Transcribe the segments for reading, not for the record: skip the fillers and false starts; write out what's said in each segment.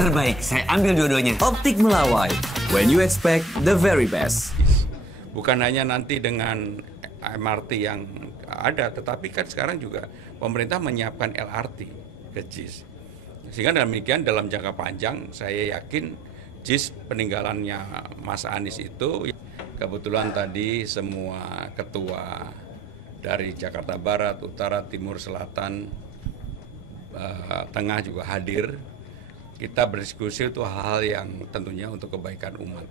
Terbaik, saya ambil dua-duanya. Optik Melawai, when you expect the very best. Bukan hanya nanti dengan MRT yang ada, tetapi kan sekarang juga pemerintah menyiapkan LRT ke JIS. Sehingga demikian dalam jangka panjang saya yakin JIS peninggalannya Mas Anies itu, kebetulan tadi semua ketua dari Jakarta Barat, Utara, Timur, Selatan, Tengah juga hadir. Kita berdiskusi itu hal-hal yang tentunya untuk kebaikan umat.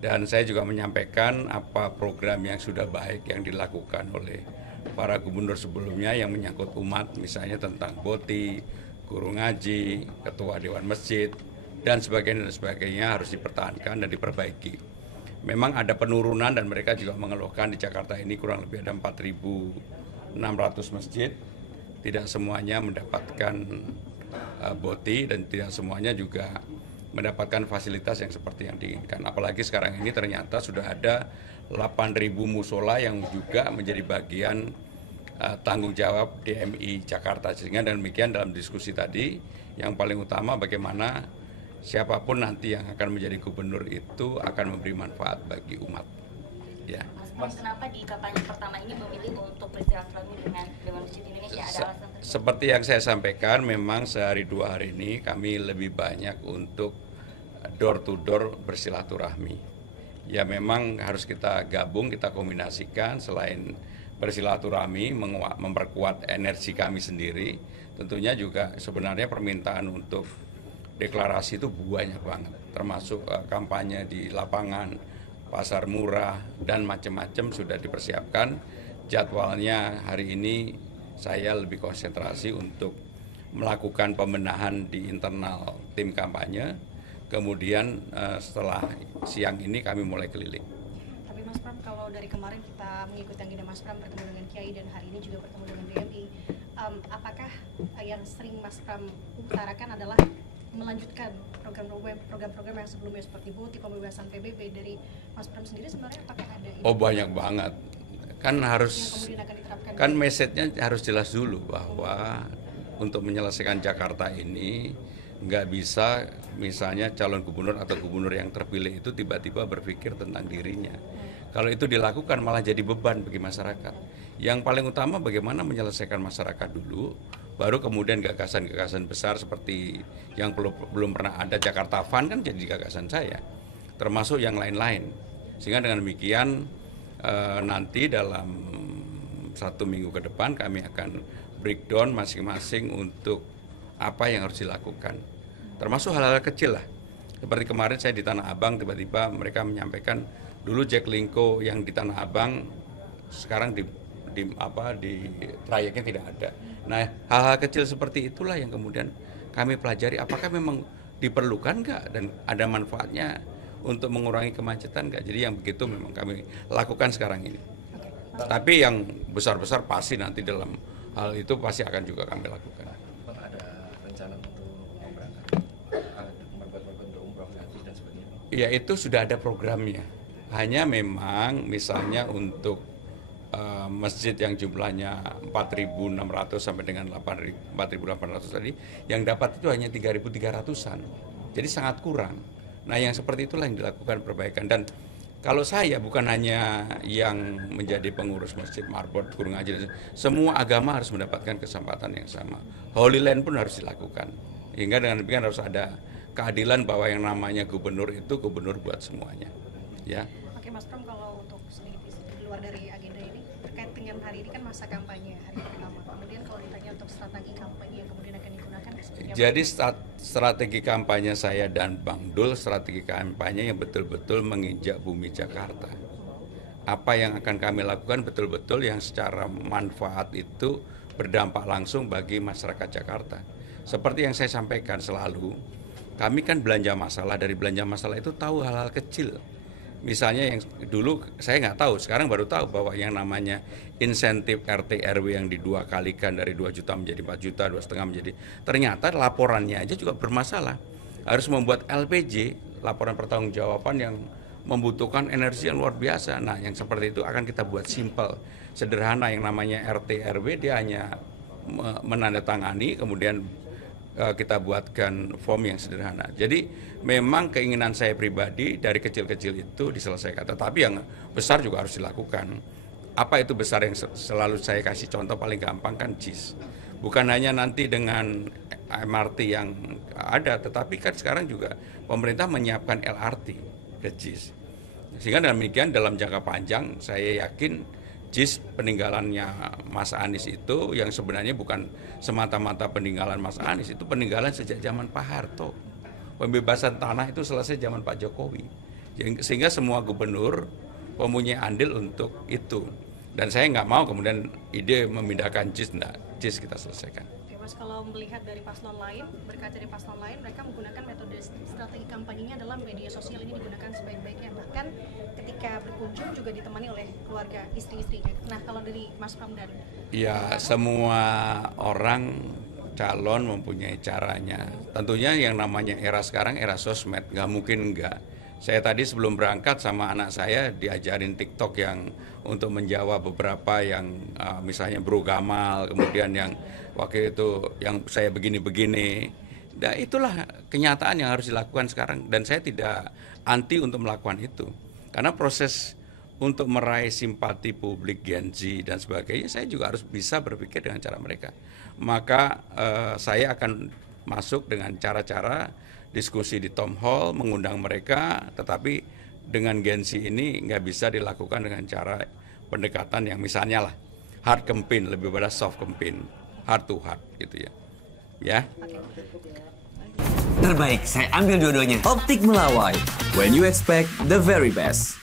Dan saya juga menyampaikan apa program yang sudah baik yang dilakukan oleh para gubernur sebelumnya yang menyangkut umat, misalnya tentang BOTI, guru ngaji, ketua dewan masjid, dan sebagainya harus dipertahankan dan diperbaiki. Memang ada penurunan dan mereka juga mengeluhkan di Jakarta ini kurang lebih ada 4.600 masjid, tidak semuanya mendapatkan BOTI dan tidak semuanya juga mendapatkan fasilitas yang seperti yang diinginkan. Apalagi sekarang ini ternyata sudah ada 8.000 musola yang juga menjadi bagian tanggung jawab DMI Jakarta. Sehingga demikian dalam diskusi tadi, yang paling utama bagaimana siapapun nanti yang akan menjadi gubernur itu akan memberi manfaat bagi umat. Ya. Mas, kenapa di kampanye pertama ini memilih untuk bersilaturahmi dengan Dewan Masjid Indonesia? Ada alasan tertentu? Seperti yang saya sampaikan, memang sehari dua hari ini kami lebih banyak untuk door to door bersilaturahmi. Ya memang harus kita gabung, kita kombinasikan selain bersilaturahmi, memperkuat energi kami sendiri. Tentunya juga sebenarnya permintaan untuk deklarasi itu banyak banget, termasuk kampanye di lapangan, pasar murah, dan macam-macam sudah dipersiapkan. Jadwalnya hari ini saya lebih konsentrasi untuk melakukan pembenahan di internal tim kampanye. Kemudian setelah siang ini kami mulai keliling. Tapi Mas Pram, kalau dari kemarin kita mengikuti agenda Mas Pram bertemu dengan Kiai dan hari ini juga bertemu dengan BMI, apakah yang sering Mas Pram utarakan adalah melanjutkan program-program yang sebelumnya seperti BOTI, pembebasan PBB dari Mas Pram sendiri sebenarnya apakah ada ini? Oh banyak banget, kan harus, kan message-nya harus jelas dulu bahwa untuk menyelesaikan Jakarta ini nggak bisa misalnya calon gubernur atau gubernur yang terpilih itu tiba-tiba berpikir tentang dirinya. Kalau itu dilakukan malah jadi beban bagi masyarakat. Yang paling utama bagaimana menyelesaikan masyarakat dulu, baru kemudian gagasan-gagasan besar seperti yang belum pernah ada Jakarta Fund kan jadi gagasan saya, termasuk yang lain-lain. Sehingga dengan demikian nanti dalam 1 minggu ke depan kami akan breakdown masing-masing untuk apa yang harus dilakukan. Termasuk hal-hal kecil lah. Seperti kemarin saya di Tanah Abang tiba-tiba mereka menyampaikan dulu Jack Linko yang di Tanah Abang sekarang di trayeknya tidak ada. Nah, hal-hal kecil seperti itulah yang kemudian kami pelajari apakah memang diperlukan nggak dan ada manfaatnya untuk mengurangi kemacetan nggak. Jadi yang begitu memang kami lakukan sekarang ini. Tapi yang besar-besar pasti nanti dalam hal itu pasti akan juga kami lakukan. Ada rencana untuk membuat untuk umroh nanti dan sebagainya? Ya itu sudah ada programnya. Hanya memang misalnya untuk masjid yang jumlahnya 4.600 sampai dengan 4.800 tadi, yang dapat itu hanya 3.300-an. Jadi sangat kurang. Nah yang seperti itulah yang dilakukan perbaikan. Dan kalau saya bukan hanya yang menjadi pengurus masjid Marbot, guru ngaji, semua agama harus mendapatkan kesempatan yang sama. Holy Land pun harus dilakukan. Hingga dengan demikian harus ada keadilan bahwa yang namanya gubernur itu gubernur buat semuanya. Ya. Oke Mas Pram, kalau untuk sedikit di luar dari agenda ini terkait dengan hari ini kan masa kampanye hari pertama. Kemudian kalau ditanya untuk strategi kampanye yang kemudian akan digunakan, jadi strategi kampanye saya dan Bang Dul, strategi kampanye yang betul-betul menginjak bumi Jakarta. Apa yang akan kami lakukan betul-betul yang secara manfaat itu berdampak langsung bagi masyarakat Jakarta. Seperti yang saya sampaikan selalu, kami kan belanja masalah, dari belanja masalah itu tahu hal-hal kecil. Misalnya yang dulu saya nggak tahu, sekarang baru tahu bahwa yang namanya insentif RT RW yang didua kalikan dari 2 juta menjadi 4 juta, 2,5 menjadi, ternyata laporannya aja juga bermasalah. Harus membuat LPJ, laporan pertanggungjawaban yang membutuhkan energi yang luar biasa. Nah yang seperti itu akan kita buat simple, sederhana. Yang namanya RT RW dia hanya menandatangani, kemudian kita buatkan form yang sederhana. Jadi memang keinginan saya pribadi dari kecil-kecil itu diselesaikan, tetapi yang besar juga harus dilakukan. Apa itu besar yang selalu saya kasih contoh paling gampang kan JIS. Bukan hanya nanti dengan MRT yang ada, tetapi kan sekarang juga pemerintah menyiapkan LRT ke JIS. Sehingga demikian dalam jangka panjang saya yakin JIS peninggalannya Mas Anies itu yang sebenarnya bukan semata-mata peninggalan Mas Anies, itu peninggalan sejak zaman Pak Harto. Pembebasan tanah itu selesai zaman Pak Jokowi. Sehingga semua gubernur mempunyai andil untuk itu. Dan saya nggak mau kemudian ide memindahkan JIS, enggak. JIS kita selesaikan. Oke, Mas, kalau melihat dari paslon lain, berkaca dari paslon lain, mereka menggunakan metode strategi kampanyenya adalah media sosial ini digunakan sebaik-baiknya. Bahkan ketika berkunjung juga ditemani oleh keluarga istri-istrinya. Nah, kalau dari Mas Pram dan... Ya, semua orang calon mempunyai caranya. Tentunya yang namanya era sekarang, era sosmed, nggak mungkin enggak. Saya tadi sebelum berangkat sama anak saya diajarin TikTok yang untuk menjawab beberapa yang misalnya Bro Gamal, kemudian yang waktu itu yang saya begini-begini. Nah, itulah kenyataan yang harus dilakukan sekarang dan saya tidak anti untuk melakukan itu. Karena proses untuk meraih simpati publik Gen Z dan sebagainya, saya juga harus bisa berpikir dengan cara mereka. Maka saya akan masuk dengan cara-cara diskusi di Town Hall, mengundang mereka, tetapi dengan Gen Z ini nggak bisa dilakukan dengan cara pendekatan yang misalnya lah hard campaign lebih pada soft campaign, heart to heart gitu ya. Ya. Terbaik, saya ambil dua-duanya. Optik Melawai. When you expect the very best.